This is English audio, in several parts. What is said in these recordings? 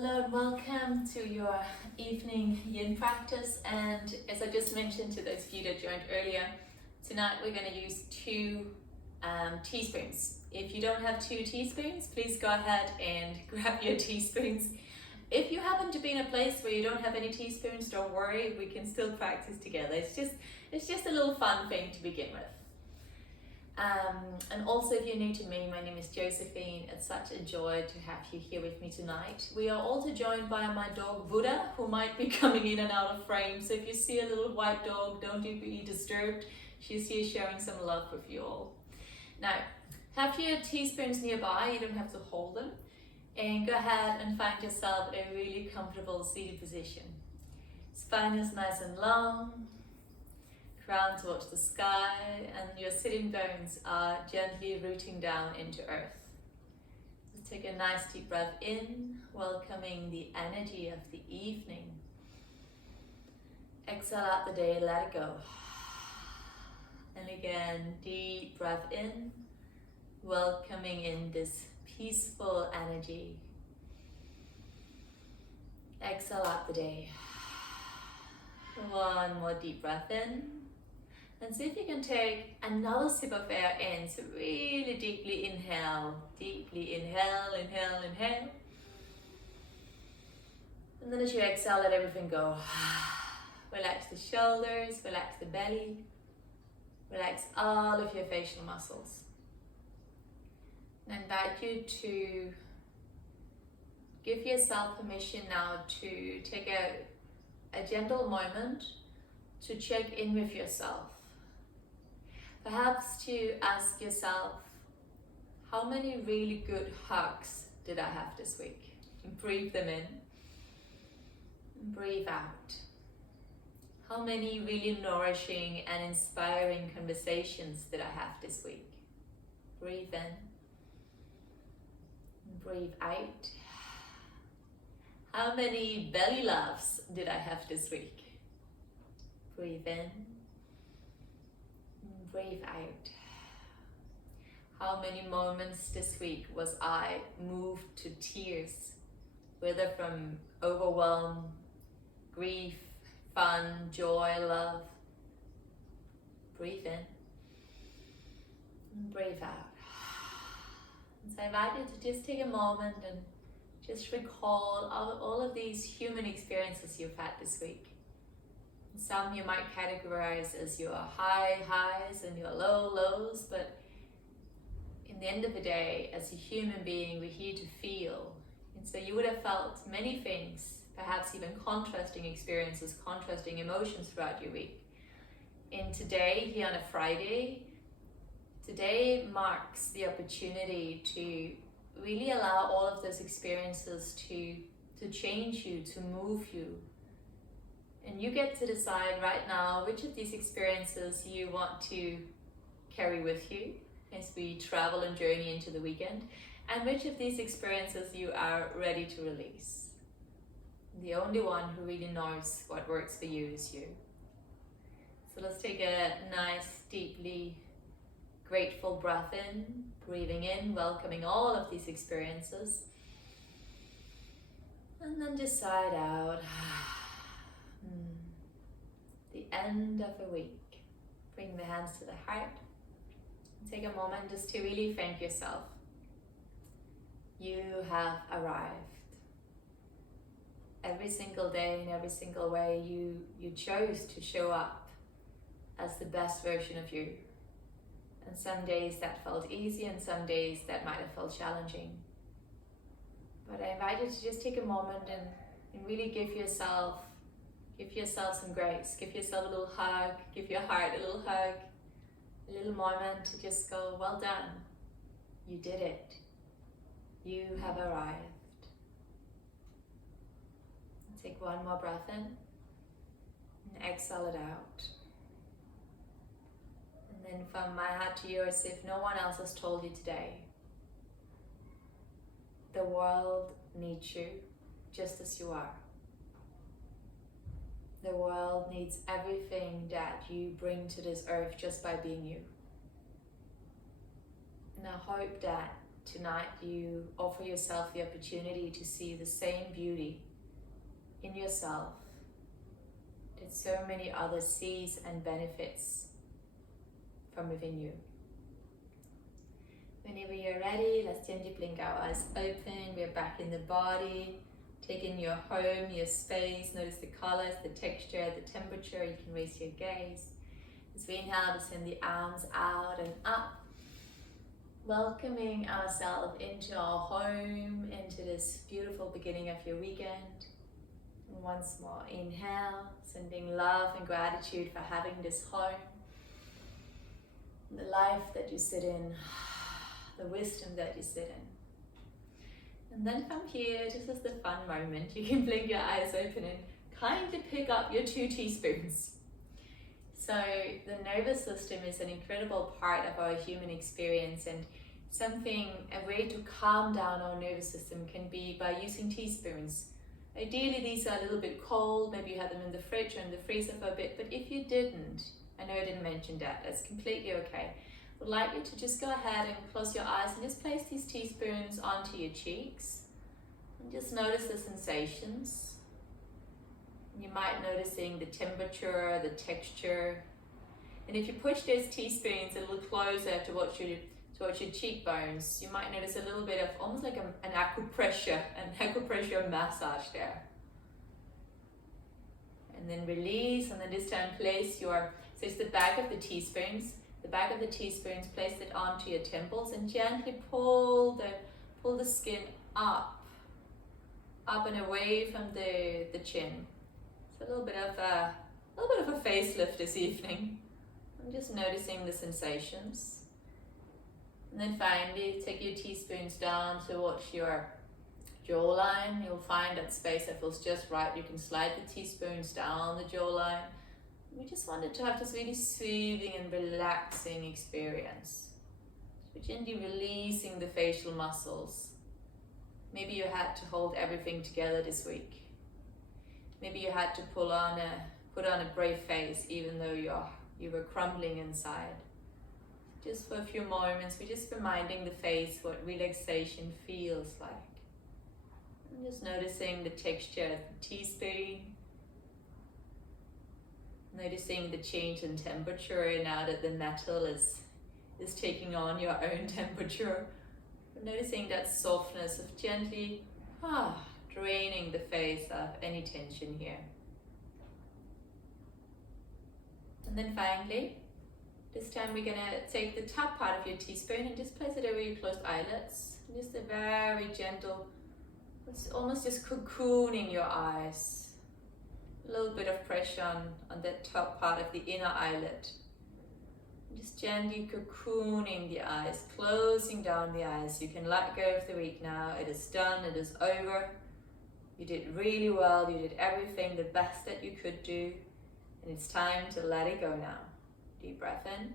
Hello and welcome to your evening yin practice, and as I just mentioned to those of you that joined earlier, tonight we're going to use two teaspoons. If you don't have 2 teaspoons, please go ahead and grab your teaspoons. If you happen to be in a place where you don't have any teaspoons, don't worry, we can still practice together. It's just a little fun thing to begin with. And also, if you're new to me, my name is Josephine. It's such a joy to have you here with me tonight. We are also joined by my dog Buddha, who might be coming in and out of frame. So if you see a little white dog, don't be disturbed. She's here sharing some love with you all. Now, have your teaspoons nearby. You don't have to hold them. And go ahead and find yourself a really comfortable seated position. Spine is nice and long. Crown towards the sky, and your sitting bones are gently rooting down into earth. Just take a nice deep breath in, welcoming the energy of the evening. Exhale out the day, let it go. And again, deep breath in, welcoming in this peaceful energy. Exhale out the day. One more deep breath in. And see if you can take another sip of air in. So really deeply inhale. Deeply inhale, inhale, inhale. And then as you exhale, let everything go. Relax the shoulders, relax the belly. Relax all of your facial muscles. And I invite you to give yourself permission now to take a gentle moment to check in with yourself. Perhaps to ask yourself, how many really good hugs did I have this week? And breathe them in. And breathe out. How many really nourishing and inspiring conversations did I have this week? Breathe in. And breathe out. How many belly laughs did I have this week? Breathe in. Breathe out. How many moments this week was I moved to tears, whether from overwhelm, grief, fun, joy, love? Breathe in. And breathe out. And so I invite you to just take a moment and just recall all of these human experiences you've had this week. Some you might categorize as your high highs and your low lows, but in the end of the day, as a human being, we're here to feel. And so you would have felt many things, perhaps even contrasting experiences, contrasting emotions throughout your week. And today, here on a Friday, today marks the opportunity to really allow all of those experiences to change you, to move you. And you get to decide right now which of these experiences you want to carry with you as we travel and journey into the weekend, and which of these experiences you are ready to release. The only one who really knows what works for you is you. So let's take a nice, deeply grateful breath in, breathing in, welcoming all of these experiences. And then decide out. The end of a week. Bring the hands to the heart. And take a moment just to really thank yourself. You have arrived. Every single day, in every single way, you chose to show up as the best version of you. And some days that felt easy, and some days that might have felt challenging. But I invite you to just take a moment and really give yourself some grace. Give yourself a little hug. Give your heart a little hug. A little moment to just go, well done. You did it. You have arrived. Take one more breath in and exhale it out. And then from my heart to yours, if no one else has told you today, the world needs you just as you are. The world needs everything that you bring to this earth just by being you. And I hope that tonight you offer yourself the opportunity to see the same beauty in yourself that so many others sees and benefits from within you. Whenever you're ready, let's gently blink our eyes open. We're back in the body. Take in your home, your space. Notice the colors, the texture, the temperature. You can raise your gaze. As we inhale, we send the arms out and up. Welcoming ourselves into our home, into this beautiful beginning of your weekend. And once more, inhale, sending love and gratitude for having this home. The life that you sit in, the wisdom that you sit in. And then from here, just as the fun moment, you can blink your eyes open and kindly pick up your 2 teaspoons. So the nervous system is an incredible part of our human experience, and a way to calm down our nervous system can be by using teaspoons. Ideally, these are a little bit cold, maybe you had them in the fridge or in the freezer for a bit, but if you didn't, I know I didn't mention that, that's completely okay. I would like you to just go ahead and close your eyes and just place these teaspoons onto your cheeks and just notice the sensations. You might noticing the temperature, the texture, and if you push those teaspoons a little closer towards your cheekbones, you might notice a little bit of almost like an acupressure massage there. And then release, and then this time place so it's the back of the teaspoons, place it onto your temples and gently pull the skin up and away from the chin. It's a little bit of a facelift this evening. I'm just noticing the sensations. And then finally, take your teaspoons down towards your jawline. You'll find that space that feels just right. You can slide the teaspoons down the jawline. We just wanted to have this really soothing and relaxing experience. So gently releasing the facial muscles. Maybe you had to hold everything together this week. Maybe you had to put on a brave face even though you were crumbling inside. Just for a few moments, we're just reminding the face what relaxation feels like. And just noticing the texture of the teaspoon. Noticing the change in temperature now that the metal is taking on your own temperature. Noticing that softness of gently draining the face of any tension here. And then finally, this time we're going to take the top part of your teaspoon and just place it over your closed eyelids. Just a very gentle, it's almost just cocooning your eyes. A little bit of pressure on that top part of the inner eyelid. Just gently cocooning the eyes, closing down the eyes. You can let go of the week now. It is done, it is over. You did really well, you did everything the best that you could do. And it's time to let it go now. Deep breath in.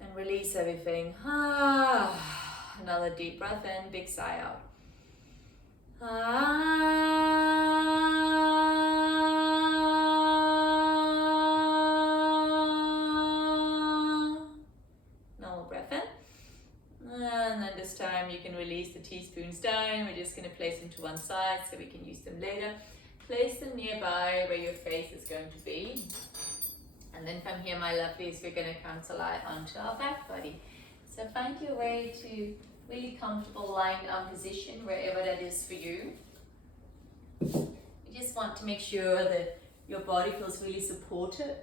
And release everything. Another deep breath in, big sigh out. Normal breath in. And then this time you can release the teaspoons down. We're just going to place them to one side so we can use them later. Place them nearby where your face is going to be. And then from here, my lovelies, we're going to counterlie onto our back body. So find your way to really comfortable lying down position, wherever that is for you. You just want to make sure that your body feels really supported.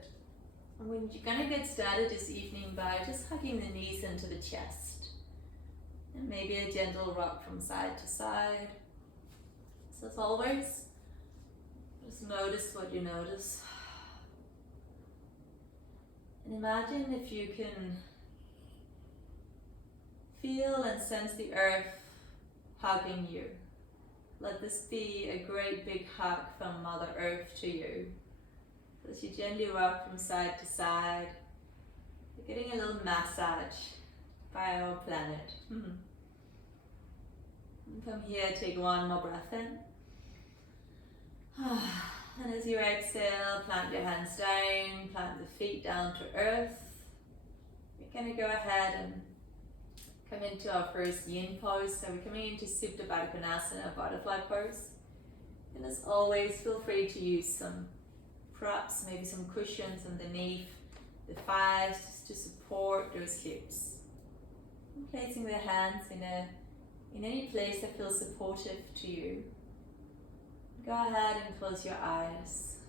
And when you're going to get started this evening by just hugging the knees into the chest. And maybe a gentle rock from side to side. So as always, just notice what you notice. And imagine if you can feel and sense the earth hugging you. Let this be a great big hug from Mother Earth to you. As you gently rock from side to side, you're getting a little massage by our planet. And from here, take one more breath in. And as you exhale, plant your hands down, plant the feet down to earth. You're going to go ahead and Come into our first yin pose. So we're coming into Supta Baddha Konasana, butterfly pose. And as always, feel free to use some props, maybe some cushions underneath the thighs just to support those hips. And placing the hands in any place that feels supportive to you. Go ahead and close your eyes.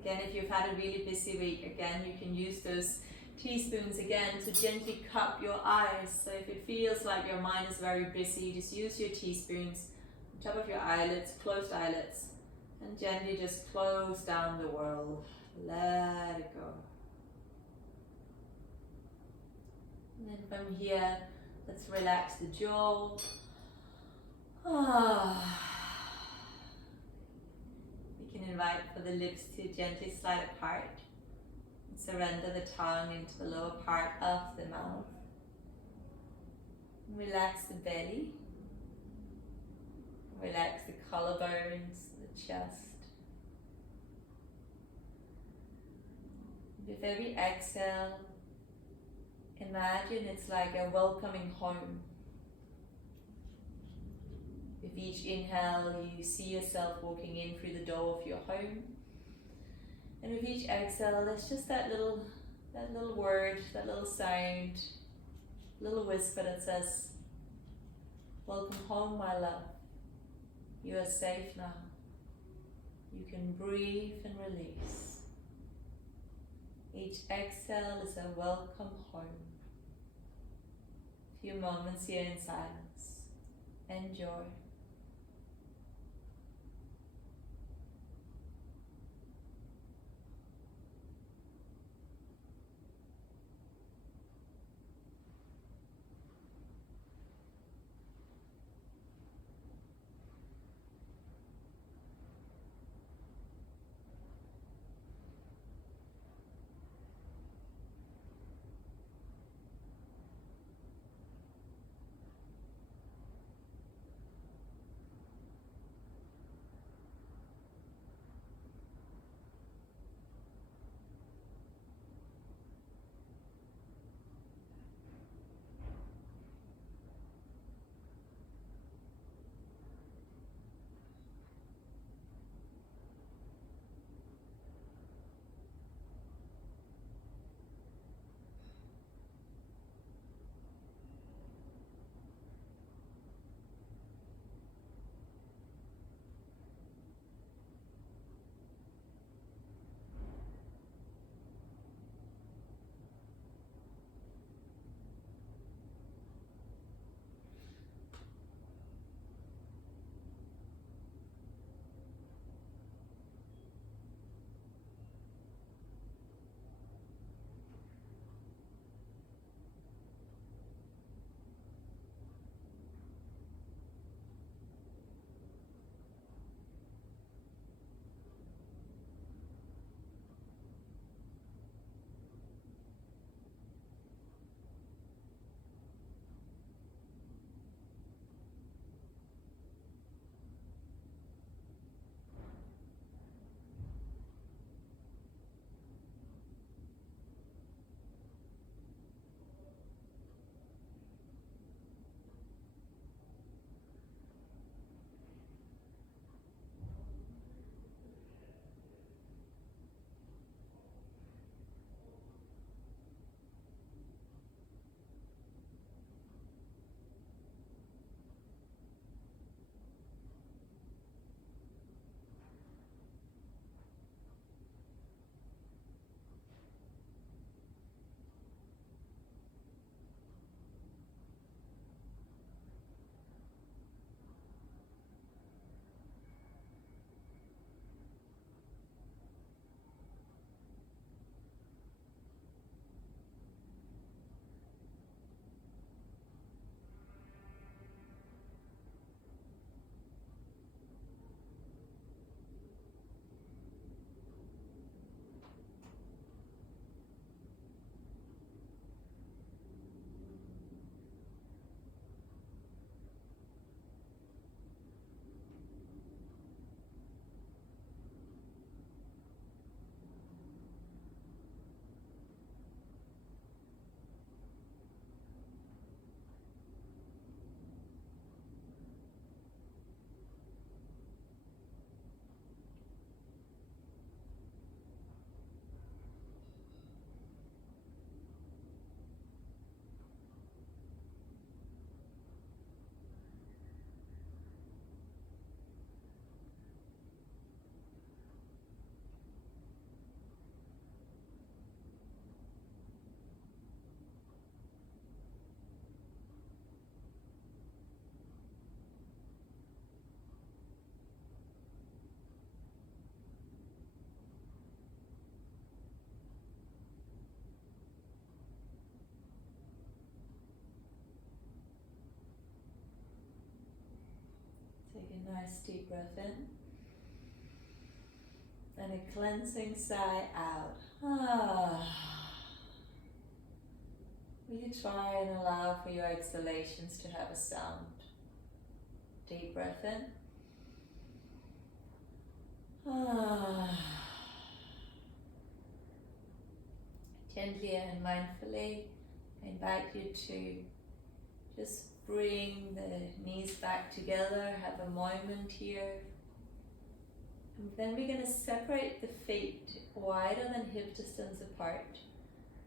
Again, if you've had a really busy week, again, you can use those teaspoons again to gently cup your eyes. So if it feels like your mind is very busy, just use your teaspoons on top of your eyelids, closed eyelids, and gently just close down the world. Let it go. And then from here, let's relax the jaw. We can invite for the lips to gently slide apart. And surrender the tongue into the lower part of the mouth. Relax the belly. Relax the collarbones, the chest. With every exhale, imagine it's like a welcoming home. With each inhale, you see yourself walking in through the door of your home. And with each exhale, there's just that little word, that little sound, little whisper that says, welcome home, my love. You are safe now. You can breathe and release. Each exhale is a welcome home. A few moments here in silence. Enjoy. Take a nice deep breath in. And a cleansing sigh out. Really try and allow for your exhalations to have a sound. Deep breath in. Gently and mindfully, I invite you to just bring the knees back together, have a moment here. And then we're going to separate the feet wider than hip distance apart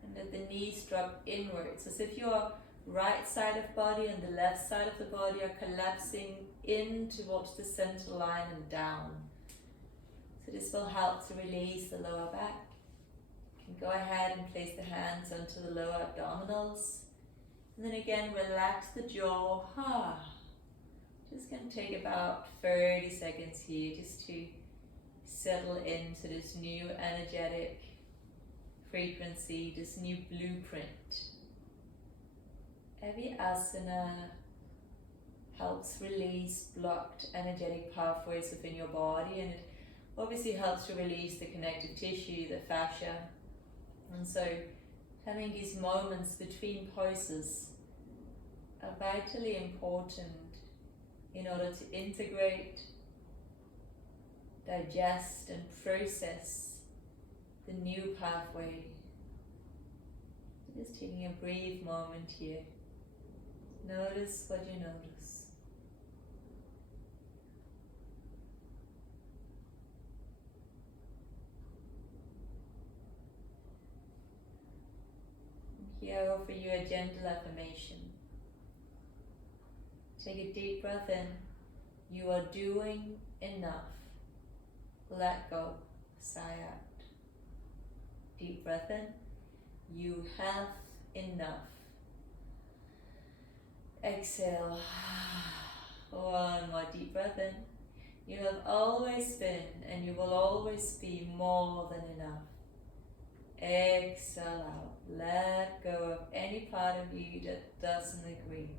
and let the knees drop inwards, as if your right side of body and the left side of the body are collapsing in towards the center line and down. So this will help to release the lower back. You can go ahead and place the hands onto the lower abdominals. And then again, relax the jaw. Just going to take about 30 seconds here just to settle into this new energetic frequency, this new blueprint. Every asana helps release blocked energetic pathways within your body, and it obviously helps to release the connective tissue, the fascia. And so having these moments between poses are vitally important in order to integrate, digest and process the new pathway. Just taking a brief moment here. Notice what you notice. Here I offer you a gentle affirmation. Take a deep breath in. You are doing enough. Let go. Sigh out. Deep breath in. You have enough. Exhale. One more deep breath in. You have always been and you will always be more than enough. Exhale out. Let go of any part of you that doesn't agree.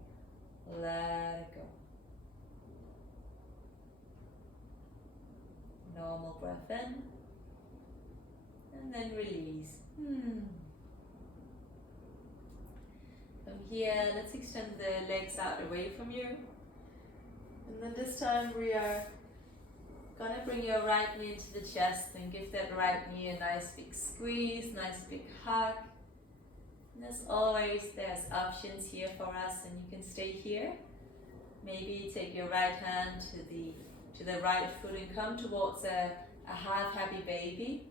Let it go. Normal breath in. And then release. From here, let's extend the legs out away from you. And then this time we are going to bring your right knee into the chest and give that right knee a nice big squeeze, nice big hug. And as always, there's options here for us, and you can stay here. Maybe take your right hand to the right foot and come towards a half happy baby.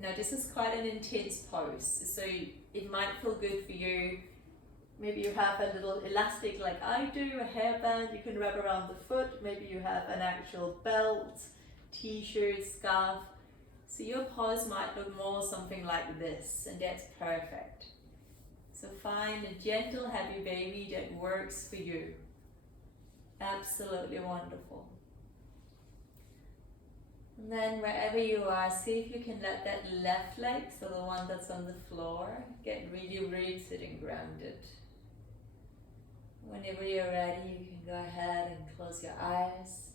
Now this is quite an intense pose, so it might feel good for you. Maybe you have a little elastic like I do, a hairband you can wrap around the foot. Maybe you have an actual belt, t-shirt, scarf. So your pose might look more something like this, and that's perfect. So find a gentle happy baby that works for you. Absolutely wonderful. And then wherever you are, see if you can let that left leg, so the one that's on the floor, get really rooted and grounded. Whenever you're ready, you can go ahead and close your eyes.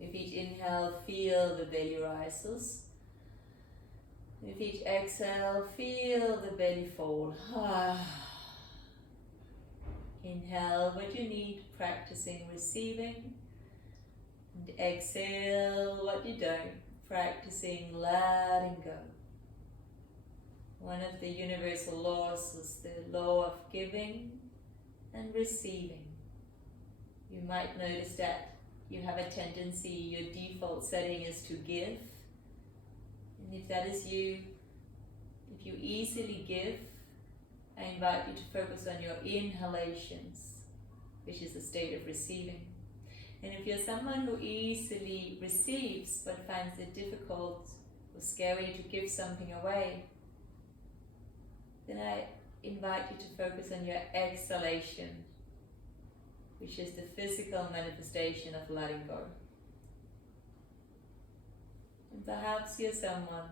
With each inhale, feel the belly rises. With each exhale, feel the belly fall. Inhale what you need, practicing receiving. And exhale what you don't, practicing letting go. One of the universal laws is the law of giving and receiving. You might notice that you have a tendency, your default setting is to give. And if that is you, if you easily give, I invite you to focus on your inhalations, which is a state of receiving. And if you're someone who easily receives but finds it difficult or scary to give something away, then I invite you to focus on your exhalation, which is the physical manifestation of letting go. And perhaps you're someone,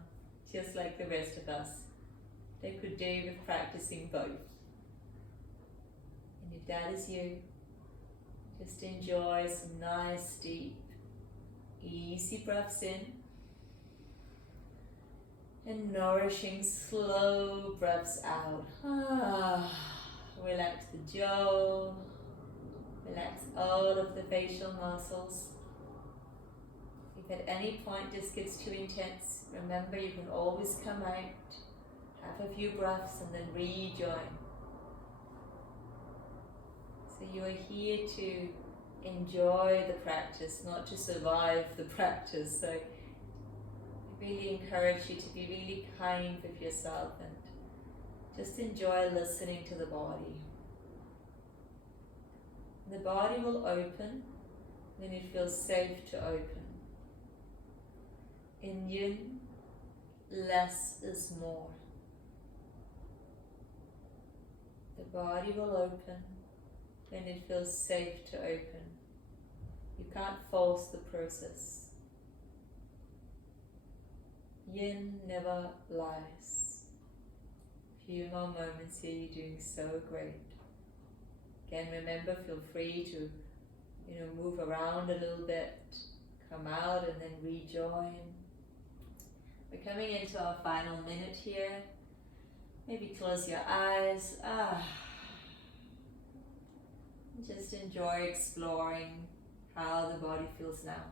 just like the rest of us, that could do with practicing both. And if that is you, Just enjoy some nice, deep, easy breaths in. And nourishing, slow breaths out. Relax the jaw. Relax all of the facial muscles. If at any point this gets too intense, remember you can always come out, have a few breaths, and then rejoin. So you are here to enjoy the practice, not to survive the practice. So I really encourage you to be really kind with yourself and just enjoy listening to the body. The body will open when it feels safe to open. In Yin, less is more. The body will open when it feels safe to open. You can't force the process. Yin never lies. A few more moments here, you're doing so great. Again, remember, feel free to, move around a little bit, come out and then rejoin. We're coming into our final minute here. Maybe close your eyes. Just enjoy exploring how the body feels now.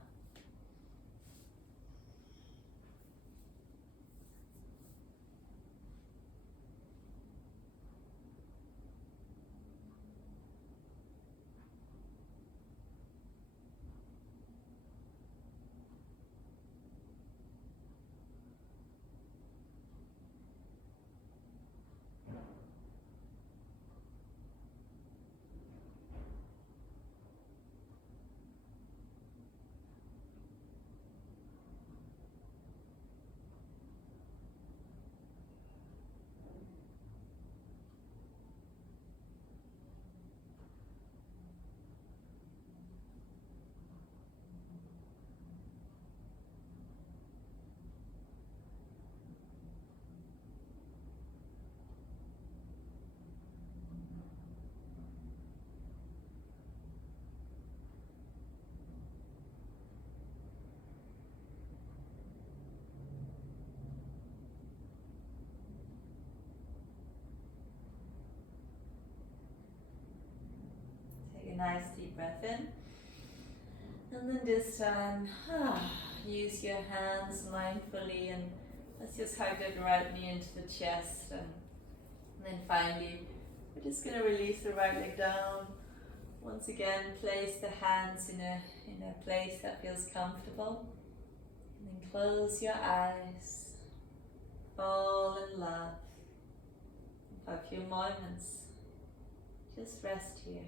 Take a nice deep breath in. And then this time, use your hands mindfully and let's just hug the right knee into the chest. And then finally, we're just going to release the right leg down. Once again, place the hands in a place that feels comfortable. And then close your eyes. Fall in love. For a few moments, just rest here.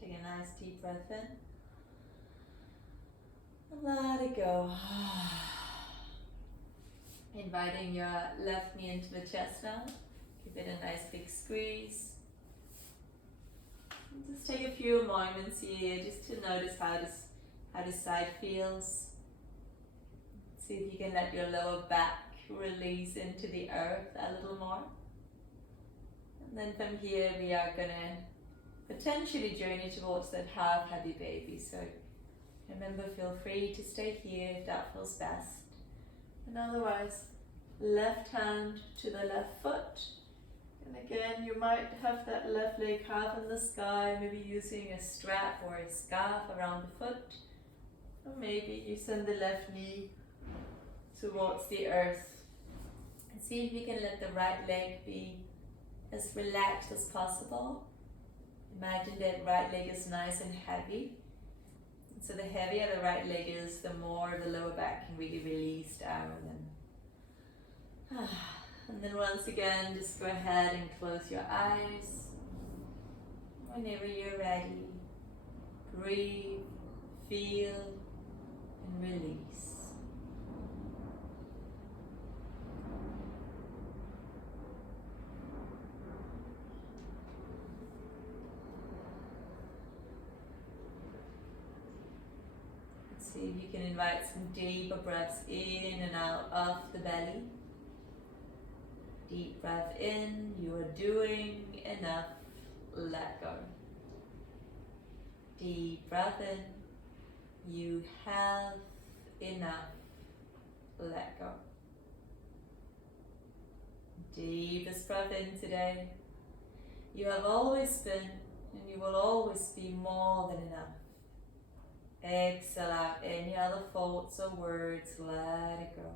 Take a nice deep breath in. And let it go. Inviting your left knee into the chest now. Give it a nice big squeeze. And just take a few moments here just to notice how this side feels. See if you can let your lower back release into the earth a little more. And then from here we are going to potentially journey towards that half heavy baby. So remember, feel free to stay here if that feels best. And otherwise, left hand to the left foot. And again, you might have that left leg half in the sky, maybe using a strap or a scarf around the foot. Or maybe you send the left knee towards the earth. And see if you can let the right leg be as relaxed as possible. Imagine that right leg is nice and heavy. And so the heavier the right leg is, the more the lower back can really release down. And then once again, just go ahead and close your eyes. Whenever you're ready, breathe, feel, and release. See if you can invite some deeper breaths in and out of the belly. Deep breath in, you are doing enough, let go. Deep breath in, you have enough, let go. Deepest breath in today. You have always been and you will always be more than enough. Exhale out any other thoughts or words, let it go.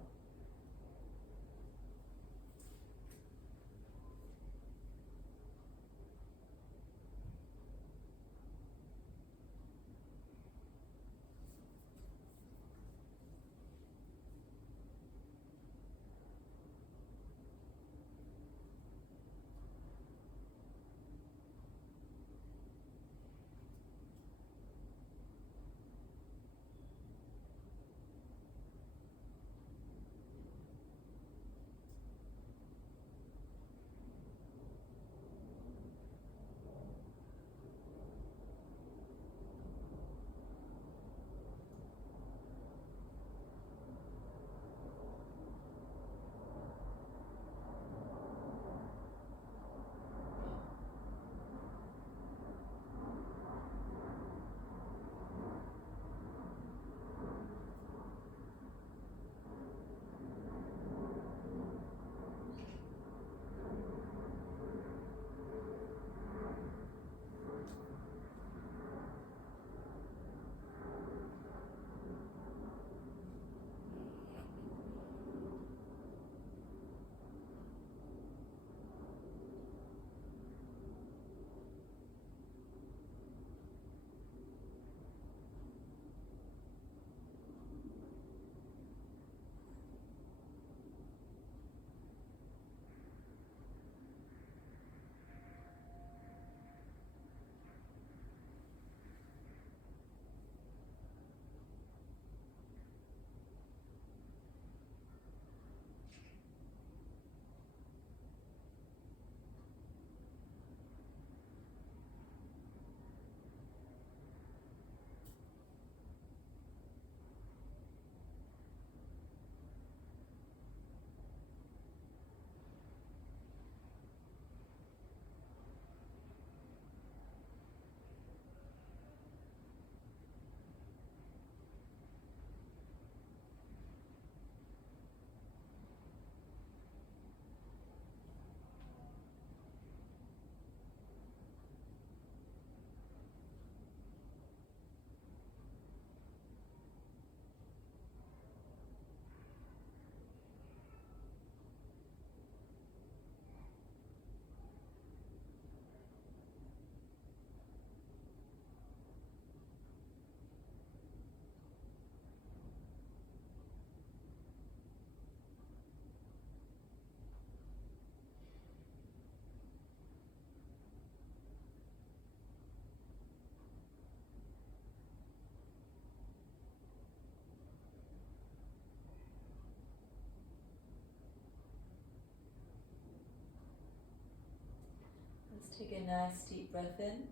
Take a nice deep breath in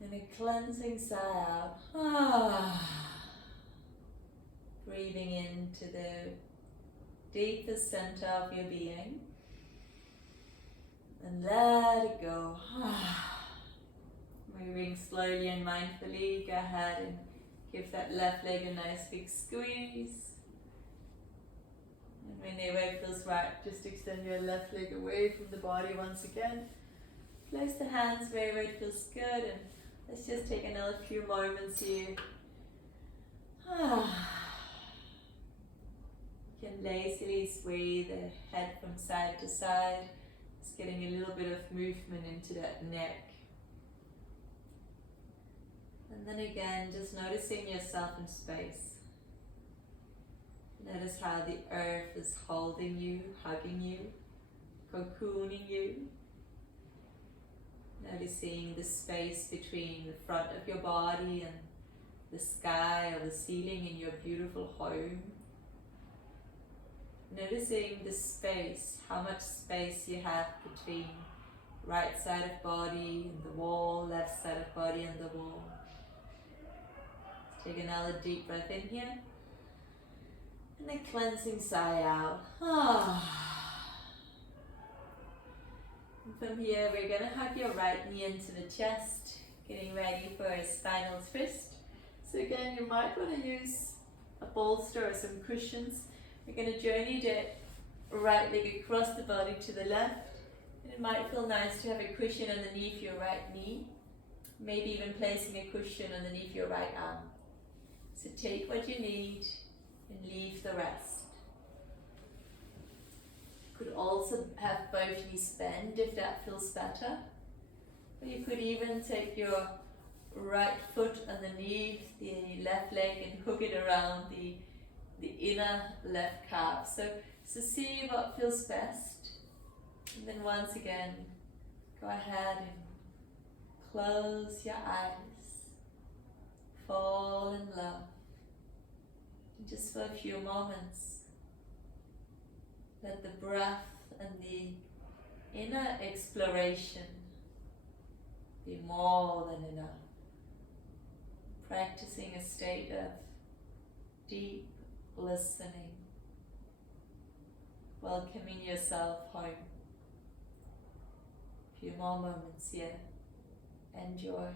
and a cleansing sigh out. Breathing into the deepest center of your being and let it go. Moving slowly and mindfully, go ahead and give that left leg a nice big squeeze. And When the way feels right, just extend your left leg away from the body once again. Place the hands wherever it feels good, and let's just take another few moments here. You can lazily sway the head from side to side, just getting a little bit of movement into that neck. And then again, just noticing yourself in space. Notice how the earth is holding you, hugging you, cocooning you. Noticing the space between the front of your body and the sky or the ceiling in your beautiful home. Noticing the space, how much space you have between right side of body and the wall, left side of body and the wall. Take another deep breath in here. And a cleansing sigh out. And from here, we're going to hug your right knee into the chest, getting ready for a spinal twist. So again, you might want to use a bolster or some cushions. We're going to journey the right leg across the body to the left. And it might feel nice to have a cushion underneath your right knee, maybe even placing a cushion underneath your right arm. So take what you need and leave the rest. Could also have both knees bend if that feels better. Or you could even take your right foot underneath the left leg and hook it around the inner left calf. So see what feels best. And then once again, go ahead and close your eyes. Fall in love. And just for a few moments, let the breath and the inner exploration be more than enough. Practicing a state of deep listening, welcoming yourself home. A few more moments here. Enjoy.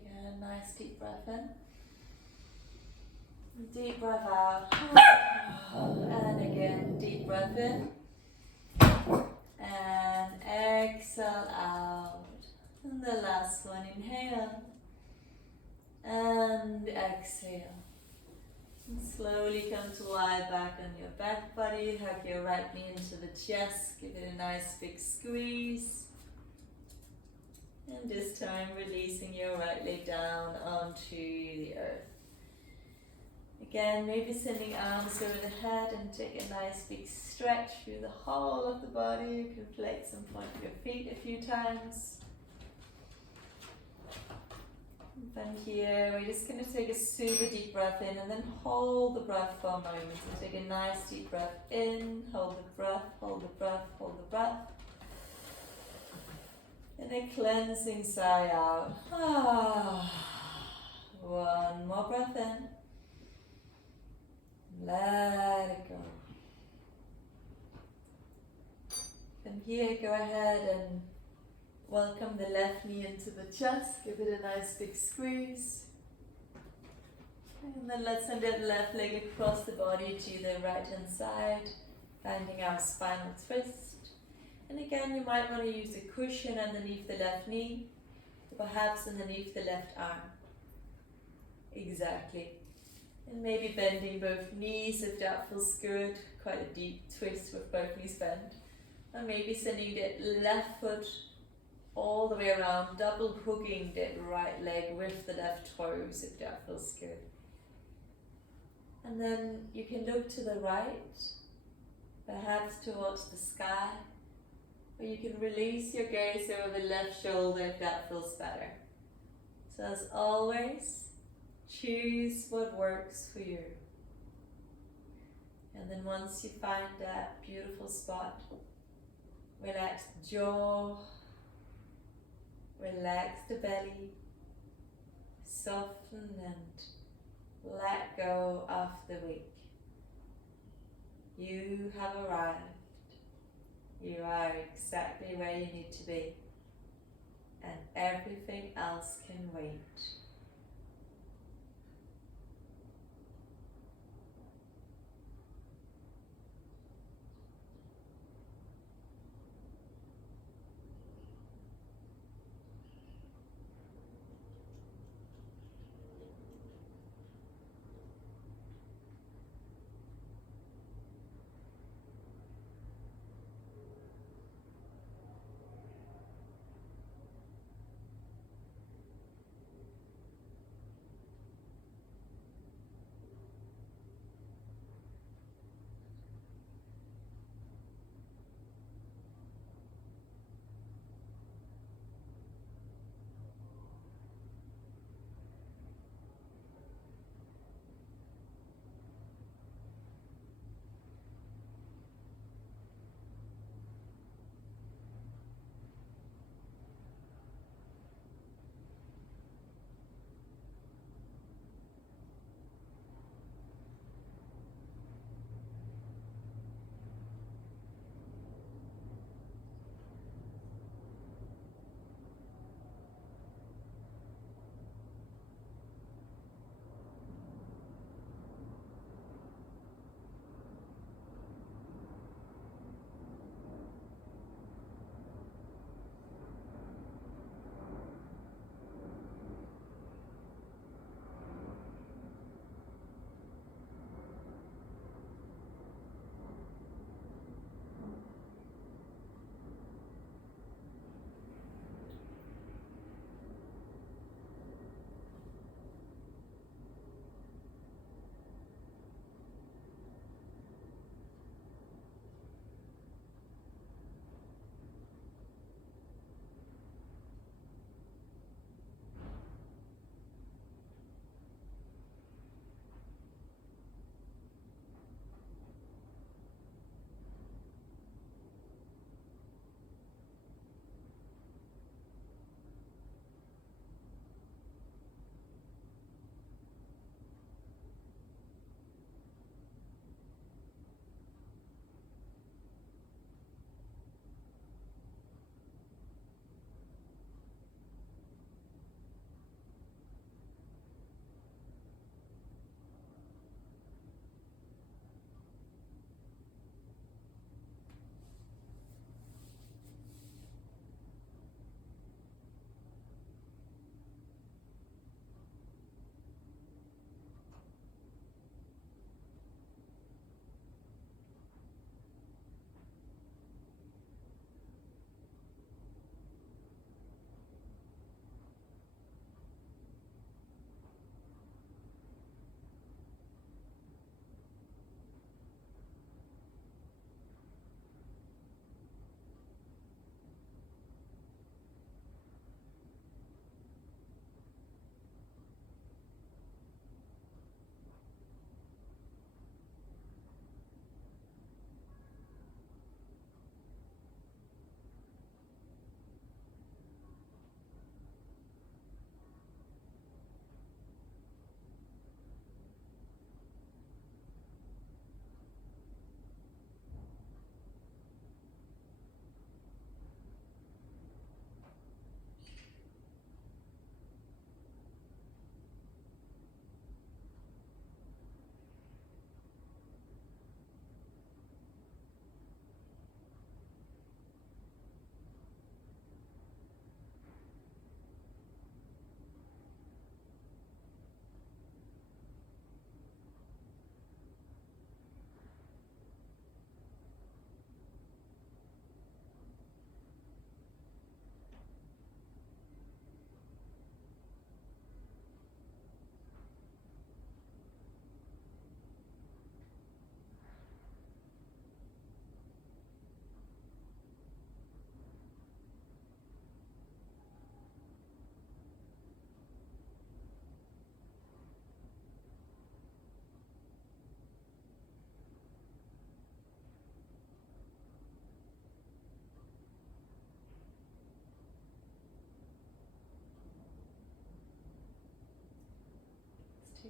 Again, nice deep breath in. Deep breath out. And again, deep breath in. And exhale out. And the last one, inhale. And exhale. And slowly come to lie back on your back body. Hug your right knee into the chest. Give it a nice big squeeze. And this time releasing your right leg down onto the earth. Again, maybe sending arms over the head and take a nice big stretch through the whole of the body. You can flex and point your feet a few times. And from here, we're just going to take a super deep breath in and then hold the breath for a moment. So take a nice deep breath in, hold the breath, hold the breath, hold the breath. And a cleansing sigh out. One more breath in. Let it go. From here, go ahead and welcome the left knee into the chest. Give it a nice big squeeze. And then let's send that left leg across the body to the right hand side, finding our spinal twist. And again, you might want to use a cushion underneath the left knee, perhaps underneath the left arm. Exactly. And maybe bending both knees if that feels good. Quite a deep twist with both knees bent. And maybe sending that left foot all the way around, double hooking that right leg with the left toes if that feels good. And then you can look to the right, perhaps towards the sky, or you can release your gaze over the left shoulder if that feels better. So as always, choose what works for you. And then once you find that beautiful spot, relax the jaw, relax the belly, soften and let go of the weight. You have arrived. You are exactly where you need to be, and everything else can wait.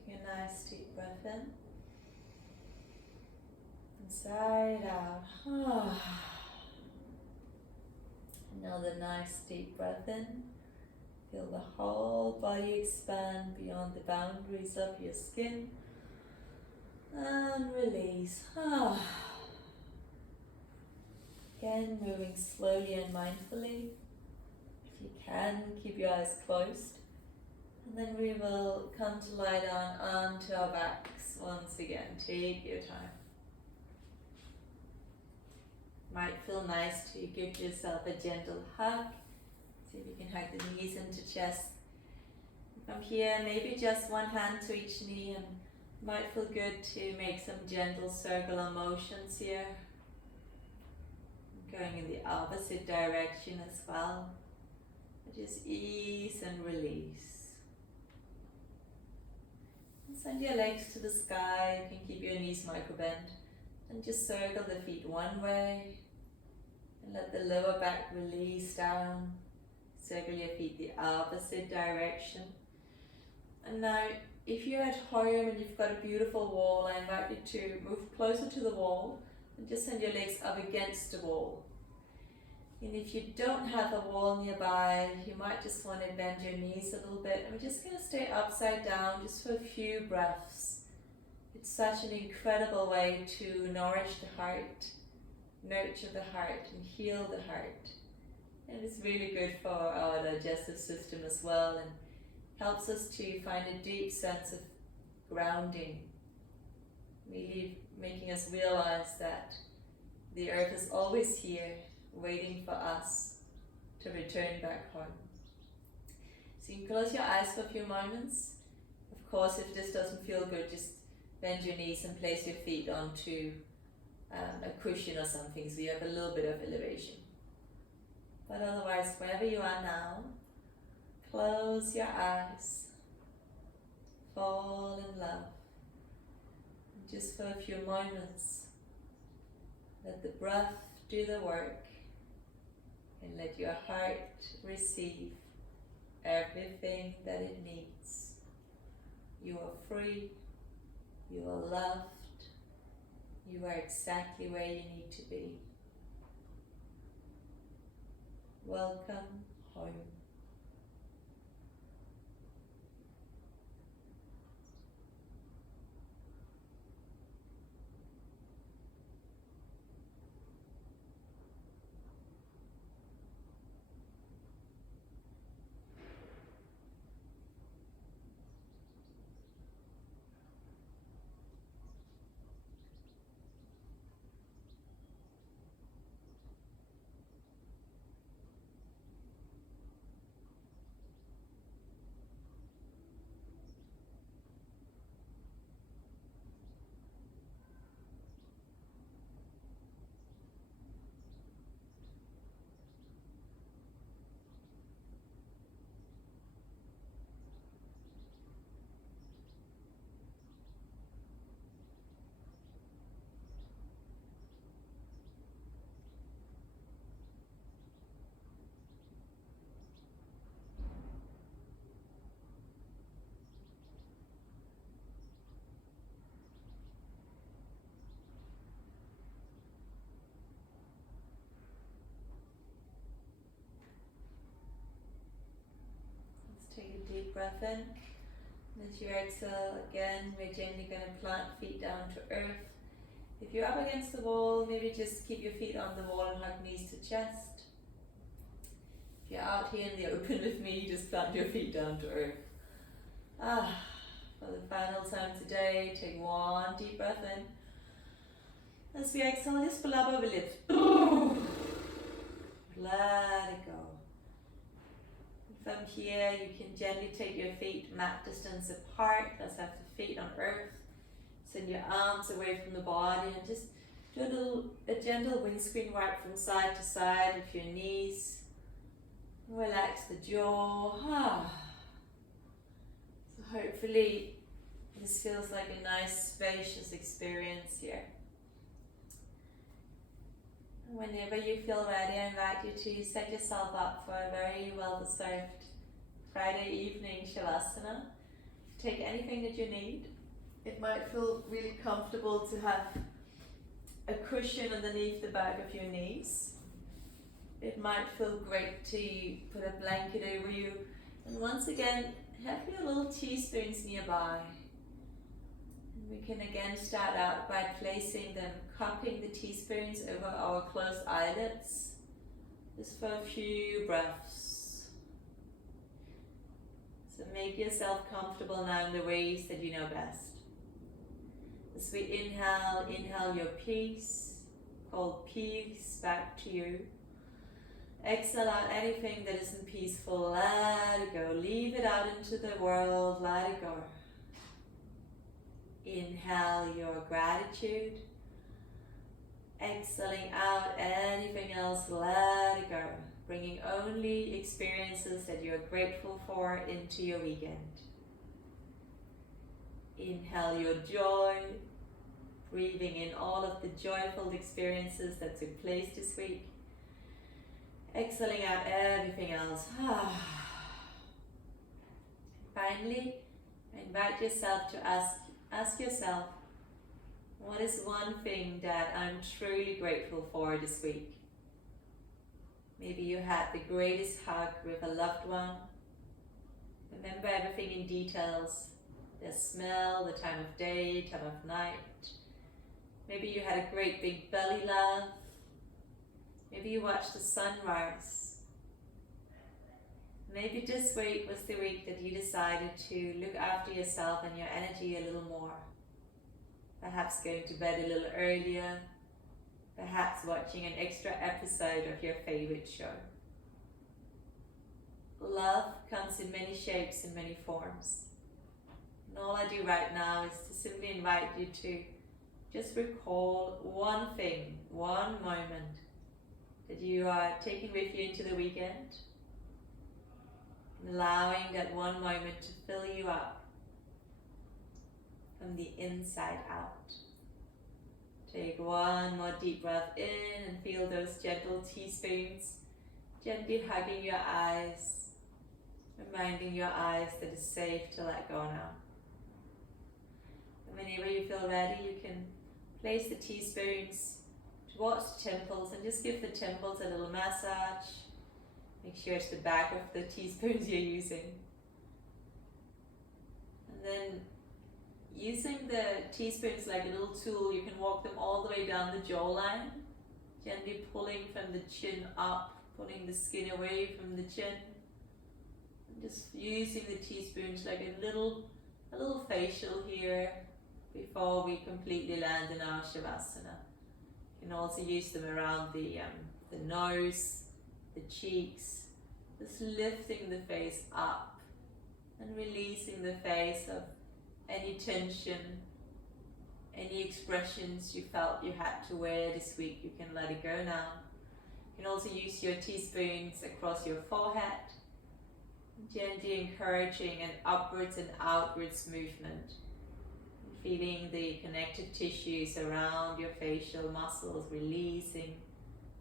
Take a nice deep breath in. Inside out. Another nice deep breath in. Feel the whole body expand beyond the boundaries of your skin. And release. Again, moving slowly and mindfully. If you can, keep your eyes closed. And then we will come to lie down onto our backs once again. Take your time. Might feel nice to give yourself a gentle hug. See if you can hug the knees into chest. From here, maybe just one hand to each knee, and might feel good to make some gentle circular motions here. Going in the opposite direction as well. Just ease and release. And send your legs to the sky. You can keep your knees micro-bent. And just circle the feet one way. And let the lower back release down. Circle your feet the opposite direction. And now, if you're at home and you've got a beautiful wall, I invite you to move closer to the wall and just send your legs up against the wall. And if you don't have a wall nearby, you might just want to bend your knees a little bit. And we're just going to stay upside down just for a few breaths. It's such an incredible way to nourish the heart, nurture the heart, and heal the heart. And it's really good for our digestive system as well, and helps us to find a deep sense of grounding, really making us realize that the earth is always here, waiting for us to return back home. So you can close your eyes for a few moments. Of course, if this doesn't feel good, just bend your knees and place your feet onto a cushion or something, so you have a little bit of elevation. But otherwise, wherever you are now, close your eyes, fall in love. And just for a few moments, let the breath do the work, and let your heart receive everything that it needs. You are free, you are loved, you are exactly where you need to be. Welcome home. Take a deep breath in. And as you exhale again, we're gently going to plant feet down to earth. If you're up against the wall, maybe just keep your feet on the wall and hug knees to chest. If you're out here in the open with me, just plant your feet down to earth. For the final time today, take one deep breath in. As we exhale, just blab over lips. Let it go. From here, you can gently take your feet mat distance apart. Let's have the feet on earth. Send your arms away from the body and just do a gentle windscreen wipe from side to side with your knees. Relax the jaw. So hopefully this feels like a nice spacious experience here. Whenever you feel ready, I invite you to set yourself up for a very well-deserved Friday evening Shavasana. take anything that you need. It might feel really comfortable to have a cushion underneath the back of your knees. It might feel great to put a blanket over you. And once again, have your little teaspoons nearby. And we can again start out by placing them, cupping the teaspoons over our closed eyelids. Just for a few breaths. So make yourself comfortable now in the ways that you know best. As we inhale, inhale your peace, called peace back to you. Exhale out anything that isn't peaceful, let it go. Leave it out into the world, let it go. Inhale your gratitude. Exhaling out anything else, let it go. Bringing only experiences that you're grateful for into your weekend. Inhale your joy, breathing in all of the joyful experiences that took place this week. Exhaling out everything else. Finally, invite yourself to ask yourself, what is one thing that I'm truly grateful for this week? Maybe you had the greatest hug with a loved one. Remember everything in details. The smell, the time of day, time of night. Maybe you had a great big belly laugh. Maybe you watched the sunrise. Maybe this week was the week that you decided to look after yourself and your energy a little more. Perhaps going to bed a little earlier. Perhaps watching an extra episode of your favorite show. Love comes in many shapes and many forms. And all I do right now is to simply invite you to just recall one thing, one moment that you are taking with you into the weekend. Allowing that one moment to fill you up from the inside out. Take one more deep breath in and feel those gentle teaspoons gently hugging your eyes, reminding your eyes that it's safe to let go now. And whenever you feel ready, you can place the teaspoons towards the temples and just give the temples a little massage. Make sure it's the back of the teaspoons you're using. And then using the teaspoons like a little tool, you can walk them all the way down the jawline, gently pulling from the chin up, pulling the skin away from the chin. And just using the teaspoons like a little facial here before we completely land in our Shavasana. You can also use them around the nose, the cheeks, just lifting the face up and releasing the face of any tension, any expressions you felt you had to wear this week. You can let it go now. You can also use your teaspoons across your forehead, gently encouraging an upwards and outwards movement. Feeling the connective tissues around your facial muscles, releasing,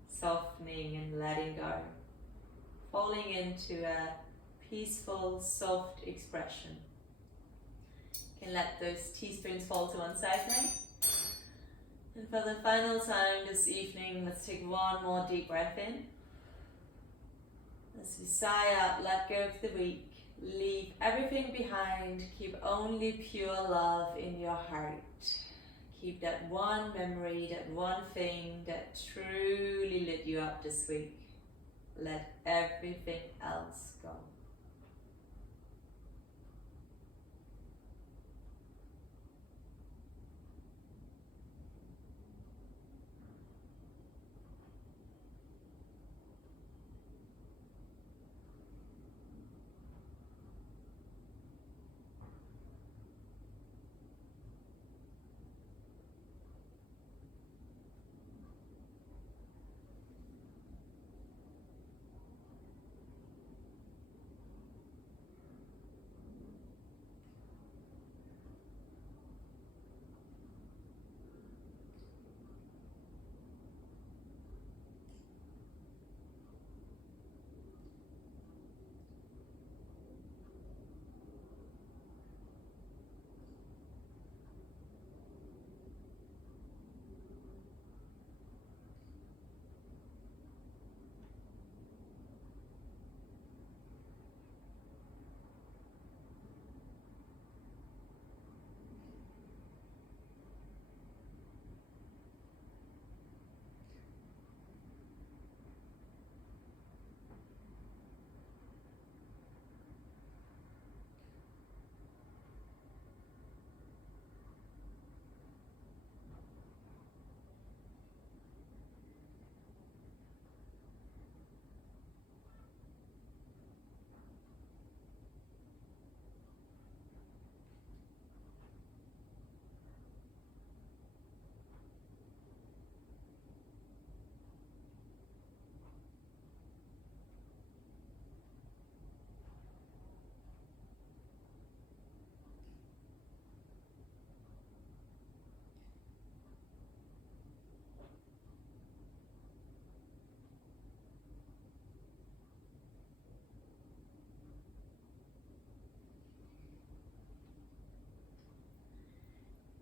softening and letting go. Falling into a peaceful, soft expression. You can let those teaspoons fall to one side now. And for the final time this evening, let's take one more deep breath in. As we sigh out, let go of the week. Leave everything behind. Keep only pure love in your heart. Keep that one memory, that one thing that truly lit you up this week. Let everything else go.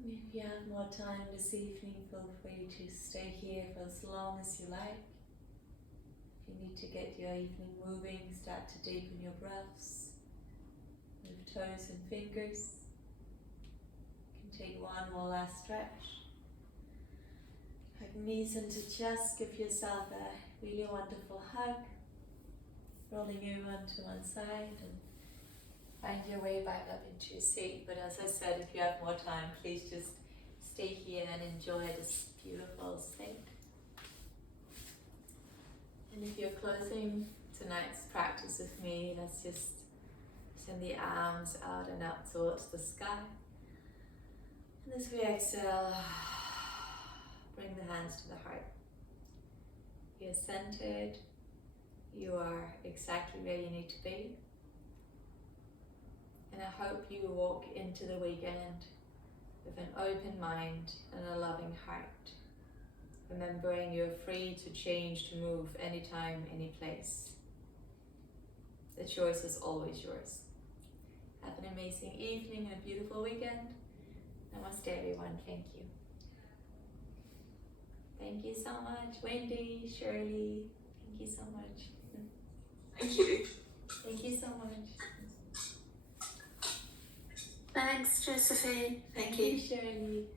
If you have more time this evening, feel free to stay here for as long as you like. If you need to get your evening moving, start to deepen your breaths. Move toes and fingers. You can take one more last stretch. Hug knees into chest, give yourself a really wonderful hug. Rolling you onto one side and find your way back up into your seat. But as I said, if you have more time, please just stay here and enjoy this beautiful state. And if you're closing tonight's practice with me, let's just send the arms out and up towards the sky. And as we exhale, bring the hands to the heart. You're centered. You are exactly where you need to be. And I hope you walk into the weekend with an open mind and a loving heart. Remembering you're free to change, to move anytime, any place. The choice is always yours. Have an amazing evening and a beautiful weekend. Namaste everyone, thank you. Thank you so much, Wendy, Shirley, thank you so much. Thank you. Thank you so much. Thanks, Josephine. Thank you. Shirley.